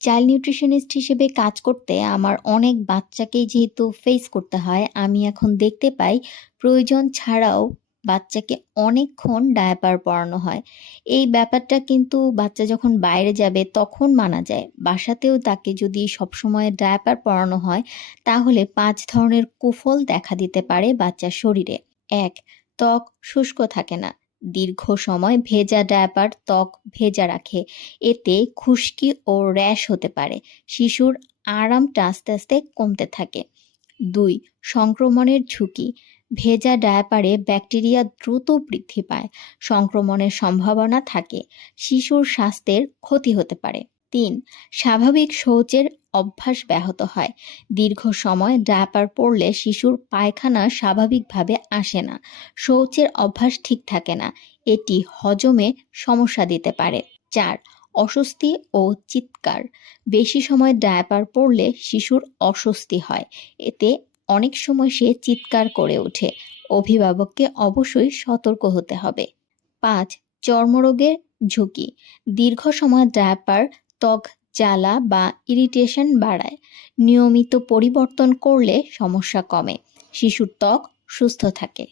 Child nutritionist হিসেবে কাজ করতে আমার অনেক বাচ্চাকেই যেহেতু ফেস করতে হয়, আমি এখন দেখতে পাই প্রয়োজন ছাড়াও বাচ্চাকে অনেকক্ষণ ডায়াপার পরানো হয়। এই ব্যাপারটা কিন্তু বাচ্চা যখন বাইরে যাবে তখন মানা যায়। বাসাতেও তাকে যদি সবসময় ডায়াপার পরানো হয়, তাহলে ৫ ধরনের কুফল দেখা দিতে পারে বাচ্চার শরীরে। ১. ত্বক শুষ্ক থাকে না। দীর্ঘ সময় ভেজা ডায়াপার ত্বক ভেজা রাখে। এতে খুশকি ও র্যাশ হতে পারে। শিশুর আরামটা আস্তে আস্তে কমতে থাকে। ২. সংক্রমণের ঝুঁকি। ভেজা ডায়াপারে ব্যাকটেরিয়া দ্রুত বৃদ্ধি পায়। সংক্রমণের সম্ভাবনা থাকে। শিশুর স্বাস্থ্যের ক্ষতি হতে পারে। ৩. স্বাভাবিক শৌচের অভ্যাস ব্যাহত হয়। দীর্ঘ সময় ডায়াপার পরলে শিশুর পায়খানা স্বাভাবিকভাবে আসে না। শৌচের অভ্যাস ঠিক থাকে না। এটি হজমে সমস্যা দিতে পারে। ৪. অস্বস্তি ও চিৎকার। বেশি সময় ডায়াপার পরলে শিশুর অস্বস্তি হয়। এতে অনেক সময় সে চিৎকার করে ওঠে। অভিভাবককে অবশ্যই সতর্ক হতে হবে। ৫. চর্মরোগের ঝুঁকি। দীর্ঘ সময় ডায়াপার ত্বক জ্বালা বা ইরিটেশন বাড়ায়। নিয়মিত পরিবর্তন করলে সমস্যা কমে। শিশুর ত্বক সুস্থ থাকে।